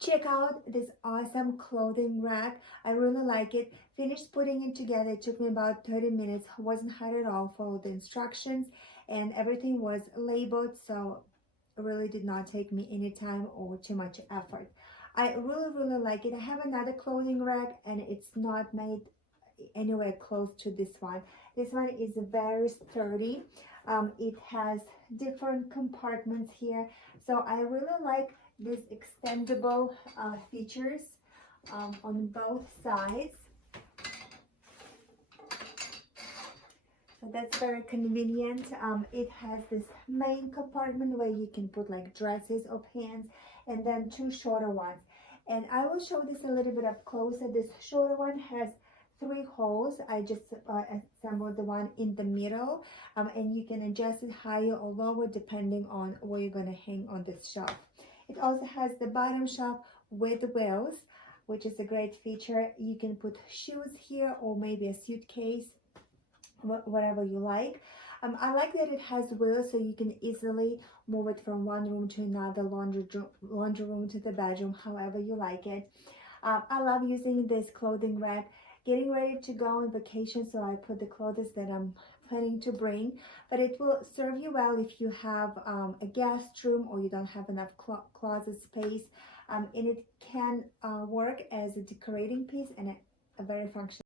Check out this awesome clothing rack. I really like it. Finished putting it together. It took me about 30 minutes. Wasn't hard at all. Followed the instructions and everything was labeled, so it really did not take me any time or too much effort. I really like it. I have another clothing rack and it's not made anywhere close to this one. This one is very sturdy. It has different compartments here, so I really like these extendable features on both sides. So that's very convenient. It has this main compartment where you can put like dresses or pants, and then two shorter ones. And I will show this a little bit up closer. This shorter one has three holes. I just assembled the one in the middle, and you can adjust it higher or lower depending on where you're going to hang on this shelf. It also has the bottom shelf with wheels, which is a great feature. You can put shoes here or maybe a suitcase, whatever you like. I like that it has wheels so you can easily move it from one room to another, laundry room to the bedroom, however you like it. I love using this clothing rack. Getting ready to go on vacation, so I put the clothes that I'm planning to bring, but it will serve you well if you have a guest room or you don't have enough closet space, and it can work as a decorating piece and a very functional